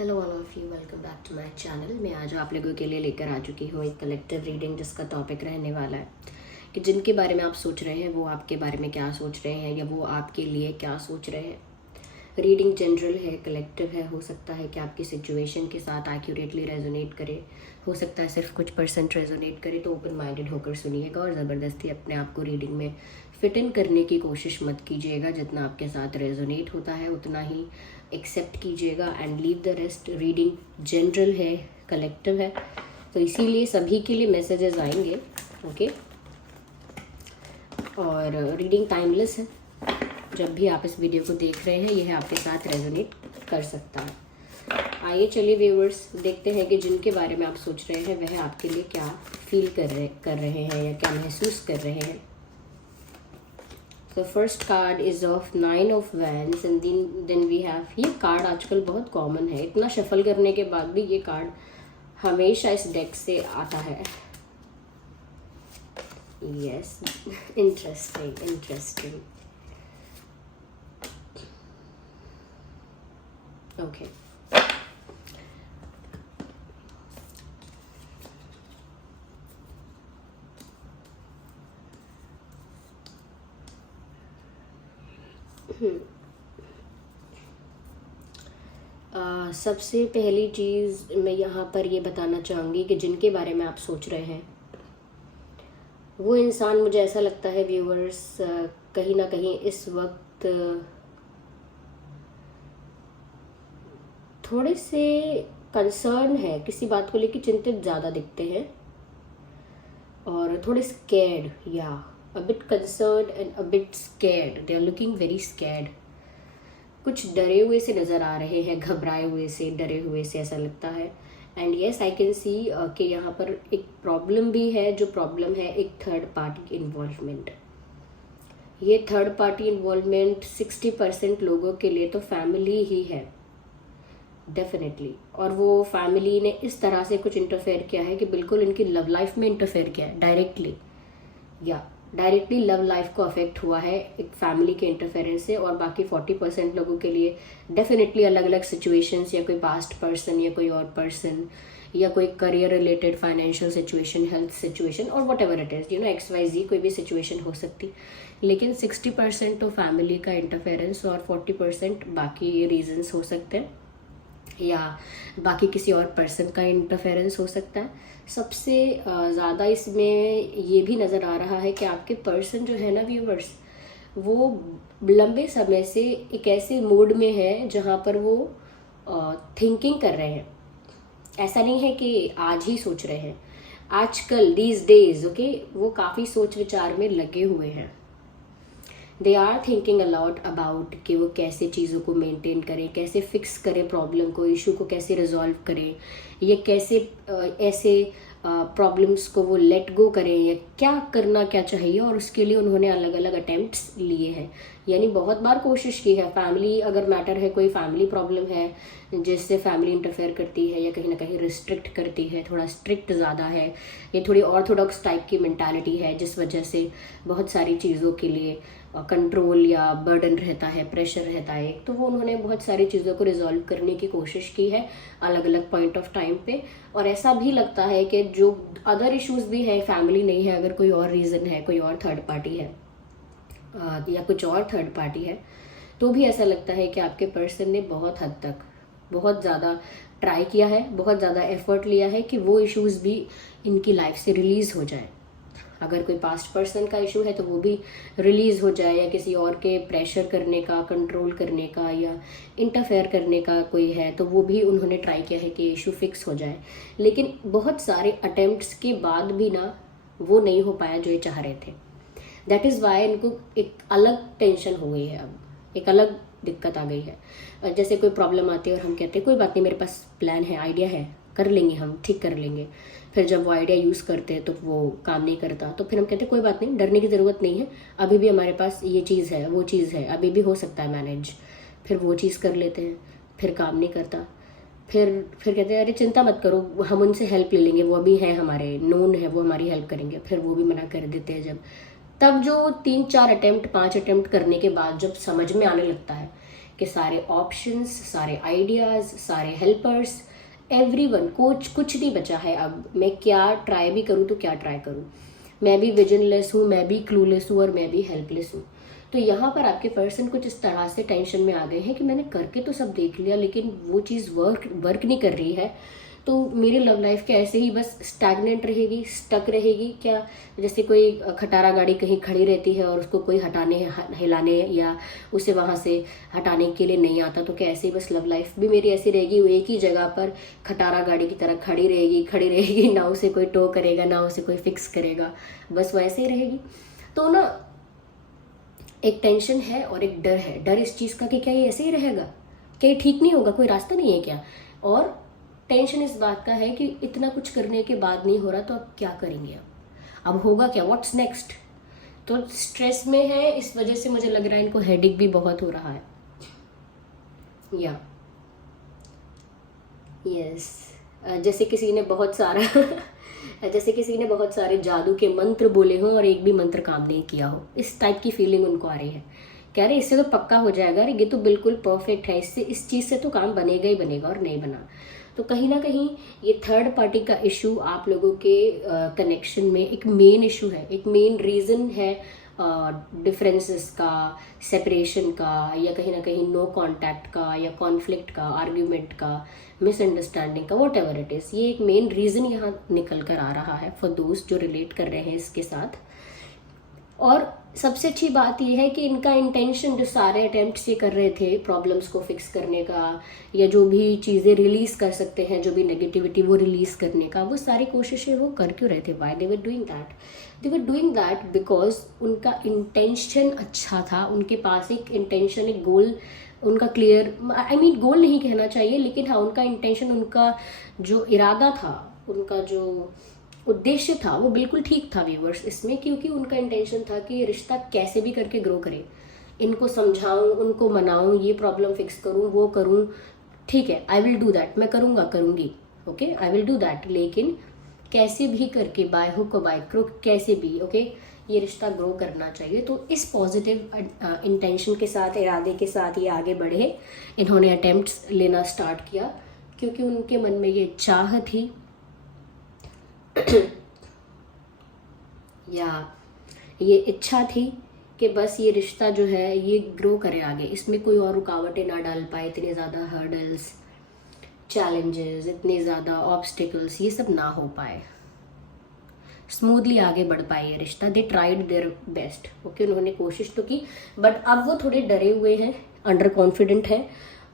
Hello all of you, welcome back to my channel. मैं आज आप लोगों के लिए लेकर आ चुकी हूँ एक कलेक्टिव रीडिंग जिसका टॉपिक रहने वाला है कि जिनके बारे में आप सोच रहे हैं वो आपके बारे में क्या सोच रहे हैं या वो आपके लिए क्या सोच रहे हैं। रीडिंग जनरल है, कलेक्टिव है। हो सकता है कि आपकी सिचुएशन के साथ एक्यूरेटली रेजोनेट करे, हो सकता है सिर्फ कुछ परसेंट रेजोनेट करे। तो ओपन माइंडेड होकर सुनिएगा और ज़बरदस्ती अपने आप को रीडिंग में फिट इन करने की कोशिश मत कीजिएगा। जितना आपके साथ रेजोनेट होता है उतना ही एक्सेप्ट कीजिएगा and leave the rest. Reading general है, कलेक्टिव है, तो इसीलिए सभी के लिए मैसेजेस आएंगे। ओके, और रीडिंग टाइमलेस है। जब भी आप इस वीडियो को देख रहे हैं यह आपके साथ रेजोनेट कर सकता है। आइए चलिए व्यूअर्स, देखते हैं कि जिनके बारे में आप सोच रहे हैं वह आपके लिए क्या फील कर रहे हैं या क्या महसूस कर रहे हैं। तो first card is of 9 of wands and then we have, ये कार्ड आजकल बहुत कॉमन है। इतना शफल करने के बाद भी ये कार्ड हमेशा इस डेक से आता है। Yes, interesting. ओके, सबसे पहली चीज़ मैं यहाँ पर ये बताना चाहूँगी कि जिनके बारे में आप सोच रहे हैं वो इंसान, मुझे ऐसा लगता है व्यूअर्स, कहीं ना कहीं इस वक्त थोड़े से कंसर्न है, किसी बात को लेकर चिंतित ज़्यादा दिखते हैं और थोड़े स्कैर्ड, या a bit concerned and a bit scared. They are looking very scared. कुछ डरे हुए से नज़र आ रहे हैं, घबराए हुए से, डरे हुए से ऐसा लगता है। And yes, I can see कि यहाँ पर एक प्रॉब्लम भी है। जो प्रॉब्लम है एक थर्ड पार्टी इन्वॉल्वमेंट। ये थर्ड पार्टी इन्वॉल्वमेंट 60% लोगों के लिए तो फैमिली ही है, डेफिनेटली। और वो फैमिली ने इस तरह से कुछ इंटरफेयर किया है कि बिल्कुल इनकी लव लाइफ में इंटरफेयर किया है डायरेक्टली, या डायरेक्टली लव लाइफ को अफेक्ट हुआ है एक फैमिली के इंटरफेरेंस से। और बाकी 40% लोगों के लिए डेफिनेटली अलग अलग सिचुएशंस, या कोई पास्ट पर्सन या कोई और पर्सन, या कोई career related, financial situation, health situation और whatever it is, XYZ कोई भी सिचुएशन हो सकती। लेकिन 60% तो फैमिली का इंटरफेरेंस और 40% बाकी रीजंस हो सकते हैं, या बाकी किसी और पर्सन का इंटरफेरेंस हो सकता है। सबसे ज़्यादा इसमें ये भी नज़र आ रहा है कि आपके पर्सन जो है ना व्यूवर्स, वो लंबे समय से एक ऐसे मूड में है जहाँ पर वो थिंकिंग कर रहे हैं। ऐसा नहीं है कि आज ही सोच रहे हैं, आजकल दीज डेज, ओके, वो काफ़ी सोच विचार में लगे हुए हैं। They are thinking a lot about कि वो कैसे चीज़ों को मेंटेन करें, कैसे फिक्स करें प्रॉब्लम को, इशू को कैसे रिजॉल्व करें, ये कैसे ऐसे प्रॉब्लम्स को वो लेट गो करें, या क्या करना क्या चाहिए। और उसके लिए उन्होंने अलग अलग अटेम्प्ट्स लिए हैं, यानी बहुत बार कोशिश की है। फैमिली अगर मैटर है, कोई फैमिली प्रॉब्लम है जिससे फैमिली इंटरफेयर करती है या कहीं ना कहीं रिस्ट्रिक्ट करती है, थोड़ा स्ट्रिक्ट ज़्यादा है, ये थोड़ी ऑर्थोडॉक्स टाइप की मेंटालिटी है, जिस वजह से बहुत सारी चीज़ों के लिए कंट्रोल या बर्डन रहता है, प्रेशर रहता है, तो वो उन्होंने बहुत सारी चीज़ों को रिजॉल्व करने की कोशिश की है अलग अलग पॉइंट ऑफ टाइम पे। और ऐसा भी लगता है कि जो अदर इश्यूज भी है, फैमिली नहीं है, अगर कोई और रीज़न है, कोई और थर्ड पार्टी है या कुछ और थर्ड पार्टी है, तो भी ऐसा लगता है कि आपके पर्सन ने बहुत हद तक बहुत ज़्यादा ट्राई किया है, बहुत ज़्यादा एफर्ट लिया है कि वो इश्यूज़ भी इनकी लाइफ से रिलीज़ हो जाए। अगर कोई पास्ट पर्सन का इशू है तो वो भी रिलीज़ हो जाए, या किसी और के प्रेशर करने का, कंट्रोल करने का या इंटरफेयर करने का कोई है तो वो भी उन्होंने ट्राई किया है कि इशू फिक्स हो जाए। लेकिन बहुत सारे अटेम्प्ट्स के बाद भी ना वो नहीं हो पाया जो ये चाह रहे थे। दैट इज़ वाई इनको एक अलग टेंशन हो गई है, अब एक अलग दिक्कत आ गई है। जैसे कोई प्रॉब्लम आती है और हम कहते हैं कोई बात नहीं, मेरे पास प्लान है, आइडिया है, कर लेंगे, हम ठीक कर लेंगे। फिर जब वो आइडिया यूज़ करते हैं तो वो काम नहीं करता, तो फिर हम कहते हैं कोई बात नहीं, डरने की ज़रूरत नहीं है, अभी भी हमारे पास ये चीज़ है, वो चीज़ है, अभी भी हो सकता है मैनेज। फिर वो चीज़ कर लेते हैं, फिर काम नहीं करता। फिर कहते हैं अरे चिंता मत करो, हम उनसे हेल्प ले लेंगे, वो अभी हैं हमारे नोन है, वो हमारी हेल्प करेंगे। फिर वो भी मना कर देते हैं। तब जो 3-4 अटेम्प्ट 5 अटेम्प्ट करने के बाद जब समझ में आने लगता है आपके सारे ऑप्शंस, सारे आइडियाज़, सारे हेल्पर्स, एवरीवन, कुछ नहीं बचा है अब। मैं क्या ट्राई भी करूँ तो क्या ट्राई करूँ, मैं भी विजनलेस हूँ, मैं भी क्लूलेस हूँ और मैं भी हेल्पलेस हूँ। तो यहाँ पर आपके पर्सन कुछ इस तरह से टेंशन में आ गए हैं कि मैंने करके तो सब देख लिया लेकिन वो चीज़ वर्क नहीं कर रही है, तो मेरी लव लाइफ क्या ऐसे ही बस स्टैगनेंट रहेगी, स्टक रहेगी क्या? जैसे कोई खटारा गाड़ी कहीं खड़ी रहती है और उसको कोई हटाने हिलाने या उसे वहाँ से हटाने के लिए नहीं आता, तो क्या ऐसे ही बस लव लाइफ भी मेरी ऐसी रहेगी, वो एक ही जगह पर खटारा गाड़ी की तरह खड़ी रहेगी, ना उसे कोई टो करेगा ना उसे कोई फिक्स करेगा, बस वैसे ही रहेगी। तो ना एक टेंशन है और एक डर है। डर इस चीज़ का कि क्या ये ऐसे ही रहेगा, क्या ये ठीक नहीं होगा, कोई रास्ता नहीं है क्या? और टेंशन इस बात का है कि इतना कुछ करने के बाद नहीं हो रहा तो अब क्या करेंगे, अब होगा क्या, व्हाट्स नेक्स्ट? तो स्ट्रेस में है, इस वजह से मुझे लग रहा है इनको हेडेक भी बहुत हो रहा है। या यस, जैसे किसी ने बहुत सारा जैसे किसी ने बहुत सारे जादू के मंत्र बोले हों और एक भी मंत्र काम नहीं किया हो, इस टाइप की फीलिंग उनको आ रही है। कह रहे इससे तो पक्का हो जाएगा, अरे ये तो बिल्कुल परफेक्ट है, इससे इस चीज़ से तो काम बनेगा ही बनेगा, और नहीं बना। तो कहीं ना कहीं ये थर्ड पार्टी का इशू आप लोगों के कनेक्शन में एक मेन इशू है, एक मेन रीज़न है डिफरेंसेस का, सेपरेशन का, या कहीं ना कहीं नो कांटेक्ट का, या कॉन्फ्लिक्ट का, आर्ग्यूमेंट का, मिसअंडरस्टैंडिंग का, वॉट एवर इट इज़। ये एक मेन रीज़न यहाँ निकल कर आ रहा है फॉर दोस्त जो रिलेट कर रहे हैं इसके साथ। और सबसे अच्छी बात यह है कि इनका इंटेंशन, जो सारे अटेम्प्ट्स ये कर रहे थे प्रॉब्लम्स को फिक्स करने का, या जो भी चीज़ें रिलीज़ कर सकते हैं, जो भी नेगेटिविटी वो रिलीज़ करने का, वो सारी कोशिशें वो कर क्यों रहे थे? Why they were doing that? They were doing that because उनका इंटेंशन अच्छा था, उनके पास एक इंटेंशन, एक गोल उनका क्लियर, आई मीन गोल नहीं कहना चाहिए, लेकिन हाँ उनका इंटेंशन, उनका जो इरादा था, उनका जो उद्देश्य था वो बिल्कुल ठीक था व्यूवर्स इसमें, क्योंकि उनका इंटेंशन था कि ये रिश्ता कैसे भी करके ग्रो करे, इनको समझाऊं, उनको मनाऊं, ये प्रॉब्लम फिक्स करूं, वो करूं, ठीक है, आई विल डू दैट, मैं करूंगी, okay, I will do that, लेकिन कैसे भी करके, बाय हुक और बाय क्रुक, कैसे भी, ओके, ये रिश्ता ग्रो करना चाहिए। तो इस पॉजिटिव इंटेंशन के साथ, इरादे के साथ ये आगे बढ़े, इन्होंने अटेम्प्ट्स लेना स्टार्ट किया, क्योंकि उनके मन में ये चाह थी या ये इच्छा थी कि बस ये रिश्ता जो है ये ग्रो करे आगे, इसमें कोई और रुकावटें ना डाल पाए, इतने ज़्यादा हर्डल्स, चैलेंजेस, इतने ज़्यादा ऑब्स्टिकल्स, ये सब ना हो पाए, स्मूथली आगे बढ़ पाए ये रिश्ता। They tried their best, okay, उन्होंने कोशिश तो की, बट अब वो थोड़े डरे हुए हैं, अंडर कॉन्फिडेंट है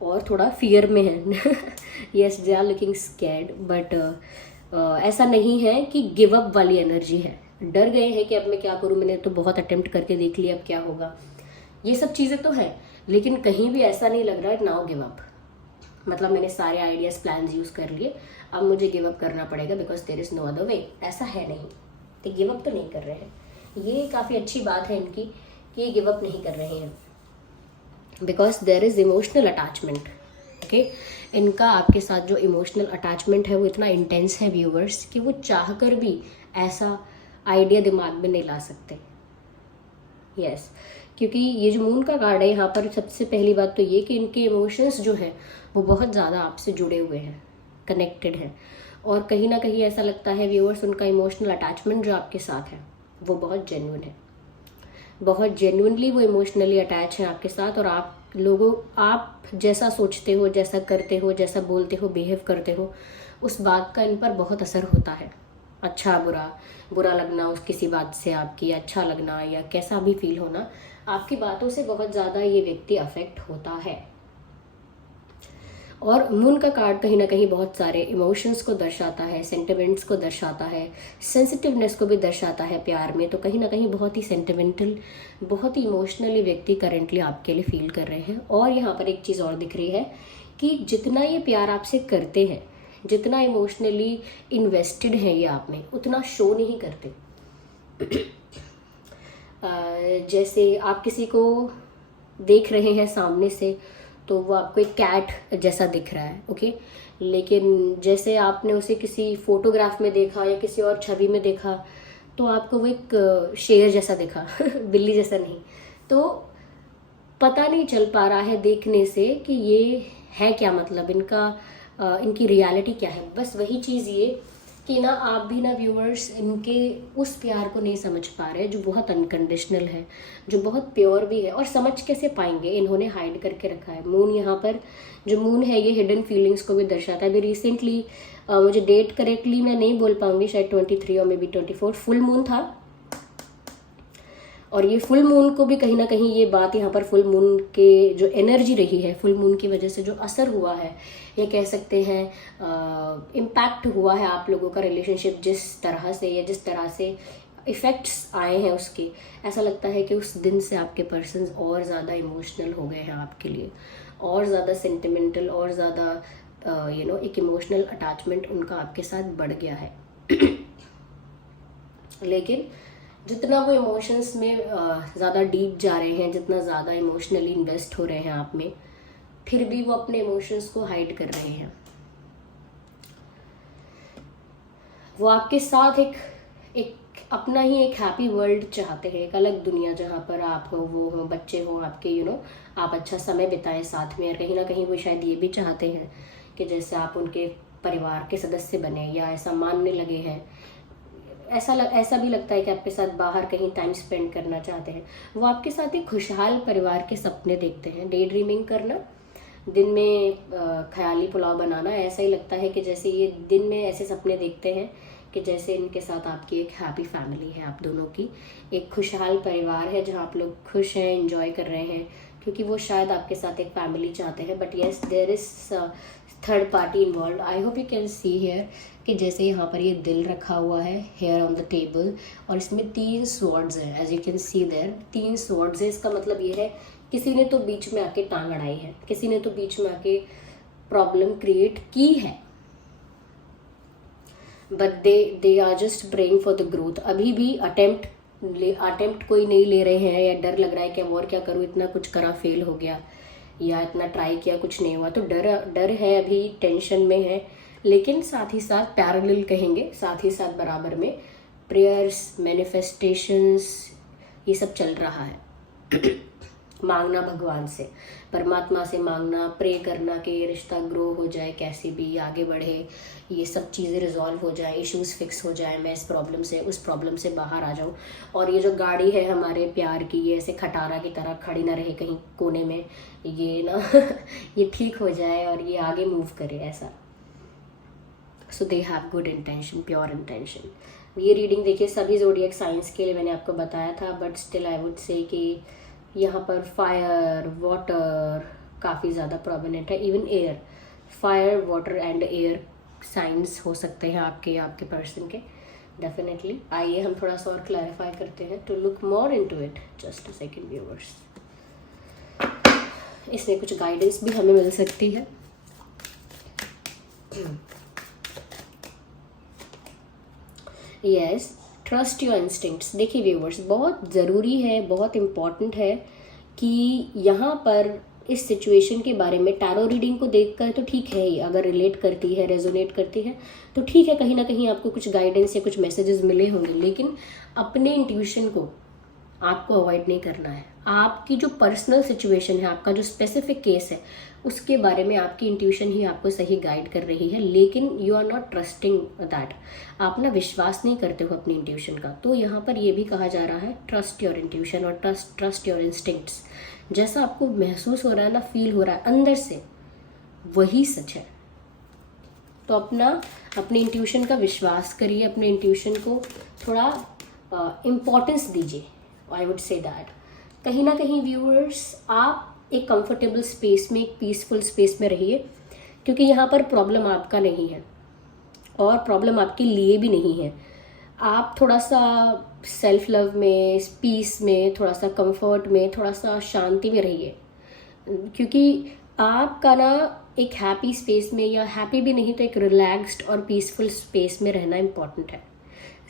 और थोड़ा फियर में है। Yes, they are looking scared, but ऐसा नहीं है कि गिव अप वाली एनर्जी है। डर गए हैं कि अब मैं क्या करूं, मैंने तो बहुत अटेम्प्ट करके देख लिया, अब क्या होगा, ये सब चीज़ें तो है, लेकिन कहीं भी ऐसा नहीं लग रहा है नाउ गिव अप, मतलब मैंने सारे आइडियाज़, प्लान्स यूज़ कर लिए, अब मुझे गिव अप करना पड़ेगा because there is no other way, ऐसा है नहीं। तो गिव अप तो नहीं कर रहे हैं, ये काफ़ी अच्छी बात है इनकी कि ये गिव अप नहीं कर रहे हैं, because there is emotional attachment, okay. इनका आपके साथ जो इमोशनल अटैचमेंट है वो इतना इंटेंस है व्यूवर्स कि वो चाहकर भी ऐसा आइडिया दिमाग में नहीं ला सकते। यस, क्योंकि ये जो मून का कार्ड है यहाँ पर, सबसे पहली बात तो ये कि इनके इमोशंस जो हैं वो बहुत ज़्यादा आपसे जुड़े हुए हैं, कनेक्टेड हैं, और कहीं ना कहीं ऐसा लगता है व्यूवर्स उनका इमोशनल अटैचमेंट जो आपके साथ है वो बहुत जेन्युइन है, बहुत जेन्युइनली वो इमोशनली अटैच है आपके साथ, और आप जैसा सोचते हो, जैसा करते हो, जैसा बोलते हो, बिहेव करते हो, उस बात का इन पर बहुत असर होता है। अच्छा बुरा लगना उस किसी बात से आपकी, अच्छा लगना या कैसा भी फील होना, आपकी बातों से बहुत ज़्यादा ये व्यक्ति अफेक्ट होता है। और मून का कार्ड कहीं ना कहीं बहुत सारे इमोशंस को दर्शाता है, सेंटिमेंट्स को दर्शाता है, सेंसिटिवनेस को भी दर्शाता है प्यार में। तो कहीं ना कहीं बहुत ही सेंटिमेंटल, बहुत ही इमोशनली व्यक्ति करेंटली आपके लिए फील कर रहे हैं। और यहाँ पर एक चीज़ और दिख रही है कि जितना ये प्यार आपसे करते हैं, जितना इमोशनली इन्वेस्टेड है ये आप में, उतना शो नहीं करते। जैसे आप किसी को देख रहे हैं सामने से तो वो आपको एक कैट जैसा दिख रहा है, ओके, लेकिन जैसे आपने उसे किसी फोटोग्राफ में देखा या किसी और छवि में देखा तो आपको वो एक शेर जैसा दिखा, बिल्ली जैसा नहीं। तो पता नहीं चल पा रहा है देखने से कि ये है क्या, मतलब इनका इनकी रियलिटी क्या है। बस वही चीज़ ये कि ना आप भी ना व्यूअर्स इनके उस प्यार को नहीं समझ पा रहे जो बहुत अनकंडीशनल है, जो बहुत प्योर भी है। और समझ कैसे पाएंगे, इन्होंने हाइड करके रखा है। मून यहाँ पर जो मून है ये हिडन फीलिंग्स को भी दर्शाता है। अभी रिसेंटली मुझे डेट करेक्टली मैं नहीं बोल पाऊंगी, शायद 23 और मे बी 24 फुल मून था। और ये फुल मून को भी कहीं ना कहीं ये बात यहाँ पर फुल मून के जो एनर्जी रही है, फुल मून की वजह से जो असर हुआ है, ये कह सकते हैं इम्पैक्ट हुआ है आप लोगों का रिलेशनशिप जिस तरह से, या जिस तरह से इफ़ेक्ट्स आए हैं उसके, ऐसा लगता है कि उस दिन से आपके पर्सन्स और ज़्यादा इमोशनल हो गए हैं आपके लिए, और ज़्यादा सेंटिमेंटल, और ज़्यादा एक इमोशनल अटैचमेंट उनका आपके साथ बढ़ गया है। लेकिन जितना वो इमोशंस में ज़्यादा डीप जा रहे हैं, जितना ज़्यादा इमोशनली इन्वेस्ट हो रहे हैं आप में, फिर भी वो अपने इमोशंस को हाइड कर रहे हैं। वो आपके साथ एक एक अपना ही एक हैप्पी वर्ल्ड चाहते हैं, एक अलग दुनिया जहाँ पर आप हो, वो हो, बच्चे हो आपके, आप अच्छा समय बिताएं साथ में। और कहीं ना कहीं वो शायद ये भी चाहते हैं कि जैसे आप उनके परिवार के सदस्य बने, या ऐसा मानने लगे हैं। ऐसा भी लगता है कि आपके साथ बाहर कहीं टाइम स्पेंड करना चाहते हैं। वो आपके साथ एक खुशहाल परिवार के सपने देखते हैं। डे ड्रीमिंग करना, दिन में ख्याली पुलाव बनाना, ऐसा ही लगता है कि जैसे ये दिन में ऐसे सपने देखते हैं कि जैसे इनके साथ आपकी एक हैप्पी फैमिली है, आप दोनों की एक खुशहाल परिवार है जहाँ आप लोग खुश हैं, एंजॉय कर रहे हैं, क्योंकि वो शायद आपके साथ एक फैमिली चाहते हैं। But yes, there is third party involve. I hope you can see here कि जैसे यहाँ पर ये दिल रखा हुआ है हेयर ऑन द टेबल, और इसमें 3 स्वॉर्ड्स हैं, as you can see there 3 swords है। इसका मतलब ये है किसी ने तो बीच में आके टांग अड़ाई है, किसी ने तो बीच में आके प्रॉब्लम क्रिएट की है। But they are just praying for the growth. अभी भी अटेम्प्ट कोई नहीं ले रहे हैं, या डर लग रहा है कि अब और क्या करूँ, इतना कुछ करा फेल हो गया, या इतना ट्राई किया कुछ नहीं हुआ, तो डर है, अभी टेंशन में है। लेकिन साथ ही साथ पैरेलल कहेंगे, साथ ही साथ बराबर में प्रेयर्स, मैनिफेस्टेशंस, ये सब चल रहा है। मांगना भगवान से, परमात्मा से मांगना, प्रे करना कि ये रिश्ता ग्रो हो जाए, कैसे भी आगे बढ़े, ये सब चीज़ें रिजॉल्व हो जाए, इश्यूज फिक्स हो जाए, मैं इस प्रॉब्लम से उस प्रॉब्लम से बाहर आ जाऊँ, और ये जो गाड़ी है हमारे प्यार की, ये ऐसे खटारा की तरह खड़ी ना रहे कहीं कोने में, ये ना ये ठीक हो जाए और ये आगे मूव करे, ऐसा। So they have good intention, pure intention. ये रीडिंग देखिए सभी ज़ोडिएक साइंस के लिए मैंने आपको बताया था, but still I would say कि यहाँ पर फायर, वाटर काफ़ी ज़्यादा प्रोमिनेंट है। Even air, fire, water and air science हो सकते हैं आपके पर्सन के, डेफिनेटली। आइए हम थोड़ा सा और क्लैरिफाई करते हैं to look more into it. Just a second viewers, इसमें कुछ गाइडेंस भी हमें मिल सकती है। Yes, trust your instincts. देखिए व्यूवर्स, बहुत ज़रूरी है, बहुत इम्पॉर्टेंट है कि यहाँ पर इस सिचुएशन के बारे में टैरो रीडिंग को देखकर तो ठीक है ही, अगर रिलेट करती है, रेजोनेट करती है तो ठीक है, कहीं ना कहीं आपको कुछ गाइडेंस या कुछ मैसेजेस मिले होंगे। लेकिन अपने इंट्यूशन को आपको अवॉइड नहीं करना है। आपकी जो पर्सनल सिचुएशन है, आपका जो स्पेसिफिक केस है, उसके बारे में आपकी इंट्यूशन ही आपको सही गाइड कर रही है, लेकिन you are not trusting that. आप ना विश्वास नहीं करते हो अपनी इंट्यूशन का। तो यहाँ पर ये भी कहा जा रहा है ट्रस्ट योर इंट्यूशन और ट्रस्ट योर इंस्टिंक्ट्स। जैसा आपको महसूस हो रहा है ना, फील हो रहा है अंदर से, वही सच है। तो अपने इंट्यूशन का विश्वास करिए, अपने इंट्यूशन को थोड़ा इम्पोर्टेंस दीजिए। आई वुड से दैट कहीं ना कहीं व्यूअर्स, आप एक कंफर्टेबल स्पेस में, एक पीसफुल स्पेस में रहिए, क्योंकि यहाँ पर प्रॉब्लम आपका नहीं है और प्रॉब्लम आपके लिए भी नहीं है। आप थोड़ा सा सेल्फ लव में, पीस में, थोड़ा सा कंफर्ट में, थोड़ा सा शांति में रहिए, क्योंकि आपका ना एक हैप्पी स्पेस में, या हैप्पी भी नहीं तो एक रिलैक्स्ड और पीसफुल स्पेस में रहना इम्पॉर्टेंट है,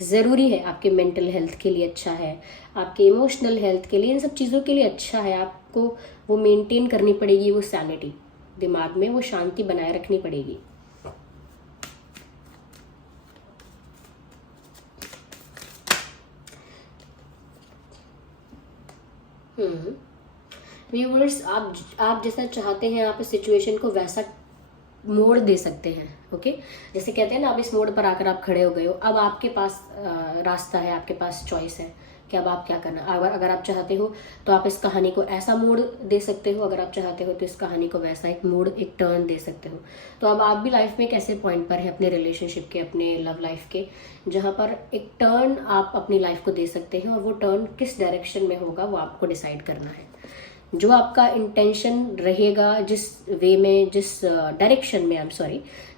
ज़रूरी है। आपके मेंटल हेल्थ के लिए अच्छा है, आपके इमोशनल हेल्थ के लिए, इन सब चीज़ों के लिए अच्छा है। आपको वो मेंटेन करनी पड़ेगी, वो सैनिटी, दिमाग में वो शांति बनाए रखनी पड़ेगी। व्यूवर्स, आप जैसा चाहते हैं आप इस सिचुएशन को वैसा मोड़ दे सकते हैं। ओके, जैसे कहते हैं ना, आप इस मोड़ पर आकर आप खड़े हो गए हो, अब आपके पास रास्ता है, आपके पास चॉइस है कि अब आप क्या करना। अगर आप चाहते हो तो आप इस कहानी को ऐसा मोड़ दे सकते हो, अगर आप चाहते हो तो इस कहानी को वैसा एक मोड़, एक टर्न दे सकते हो। तो अब आप भी लाइफ में एक ऐसे पॉइंट पर है अपने रिलेशनशिप के, अपने लव लाइफ के, जहाँ पर एक टर्न आप अपनी लाइफ को दे सकते हैं, और वो टर्न किस डायरेक्शन में होगा वो आपको डिसाइड करना है। जो आपका इंटेंशन रहेगा, जिस वे में, जिस डायरेक्शन में,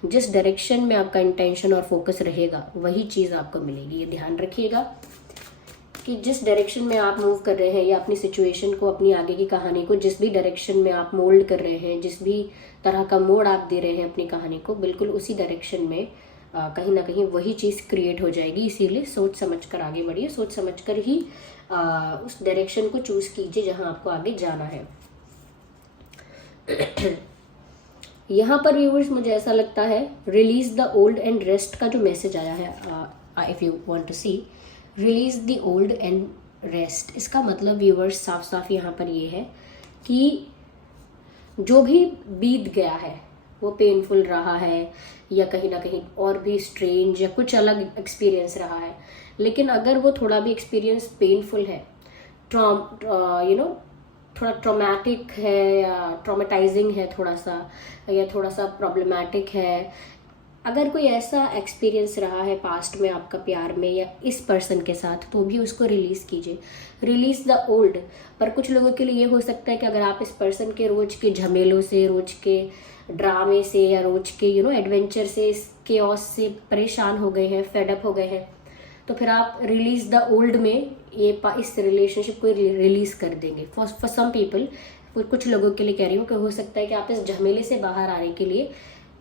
जिस डायरेक्शन में आपका इंटेंशन और फोकस रहेगा वही चीज़ आपको मिलेगी। ये ध्यान रखिएगा कि जिस डायरेक्शन में आप मूव कर रहे हैं या अपनी सिचुएशन को, अपनी आगे की कहानी को जिस भी डायरेक्शन में आप मोल्ड कर रहे हैं, जिस भी तरह का मोड़ आप दे रहे हैं अपनी कहानी को, बिल्कुल उसी डायरेक्शन में कहीं ना कहीं वही चीज़ क्रिएट हो जाएगी। इसीलिए सोच समझ कर आगे बढ़िए, सोच समझ कर ही उस डायरेक्शन को चूज कीजिए जहां आपको आगे जाना है। यहाँ पर व्यूअर्स मुझे ऐसा लगता है, release the old and rest का जो मैसेज आया है, if you want to see, release the old and rest, इसका मतलब व्यूअर्स साफ साफ यहाँ पर ये है कि जो भी बीत गया है वो पेनफुल रहा है, या कहीं ना कहीं और भी स्ट्रेंज या कुछ अलग एक्सपीरियंस रहा है, लेकिन अगर वो थोड़ा भी एक्सपीरियंस पेनफुल है, थोड़ा ट्रॉमेटिक है या ट्रॉमेटाइजिंग है थोड़ा सा, या थोड़ा सा प्रॉब्लमेटिक है, अगर कोई ऐसा एक्सपीरियंस रहा है पास्ट में आपका प्यार में या इस पर्सन के साथ, तो भी उसको रिलीज़ कीजिए। Release the old. पर कुछ लोगों के लिए ये हो सकता है कि अगर आप इस पर्सन के रोज के झमेलों से, रोज के ड्रामे से, या रोज के एडवेंचर से, इस केओस से परेशान हो गए हैं, फेडअप हो गए हैं, तो फिर आप रिलीज द ओल्ड में इस रिलेशनशिप को रिलीज कर देंगे। फॉर सम पीपल, कुछ लोगों के लिए कह रही हूँ कि हो सकता है कि आप इस झमेले से बाहर आने के लिए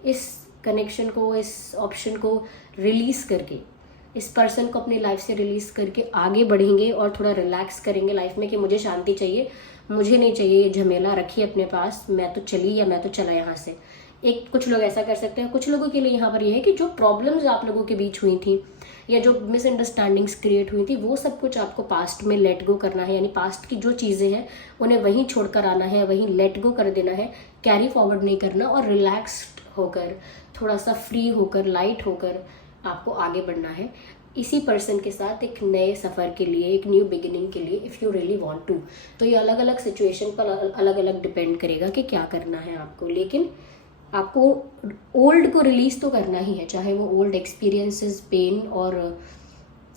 इस कनेक्शन को, इस ऑप्शन को रिलीज करके, इस पर्सन को अपनी लाइफ से रिलीज करके आगे बढ़ेंगे और थोड़ा रिलैक्स करेंगे लाइफ में कि मुझे शांति चाहिए, मुझे नहीं चाहिए ये झमेला, रखिए अपने पास, मैं तो चली या मैं तो चला यहाँ से। कुछ लोग ऐसा कर सकते हैं। कुछ लोगों के लिए यहाँ पर यह है कि जो प्रॉब्लम्स आप लोगों के बीच हुई थी या जो मिसअंडरस्टैंडिंग्स क्रिएट हुई थी, वो सब कुछ आपको पास्ट में लेट गो करना है, यानी पास्ट की जो चीज़ें हैं उन्हें वहीं छोड़कर आना है, वहीं लेट गो कर देना है, कैरी फॉरवर्ड नहीं करना, और रिलैक्स्ड होकर, थोड़ा सा फ्री होकर, लाइट होकर आपको आगे बढ़ना है इसी पर्सन के साथ एक नए सफ़र के लिए, एक न्यू बिगिनिंग के लिए, if you really want to. तो ये अलग अलग सिचुएशन पर अलग अलग डिपेंड करेगा कि क्या करना है आपको, लेकिन आपको ओल्ड को रिलीज तो करना ही है, चाहे वो ओल्ड एक्सपीरियंसेस, पेन और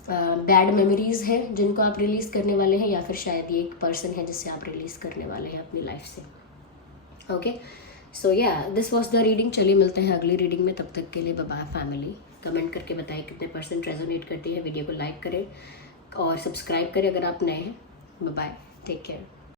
बैड मेमोरीज है जिनको आप रिलीज करने वाले हैं, या फिर शायद ये एक पर्सन है जिससे आप रिलीज करने वाले हैं अपनी लाइफ से। ओके, सो या दिस वॉज द रीडिंग। चलिए मिलते हैं अगली रीडिंग में, तब तक के लिए बाय बाय फैमिली। कमेंट करके बताएं कितने % रेजोनेट करती है, वीडियो को लाइक करें और सब्सक्राइब करें अगर आप नए हैं। Bye bye, take care.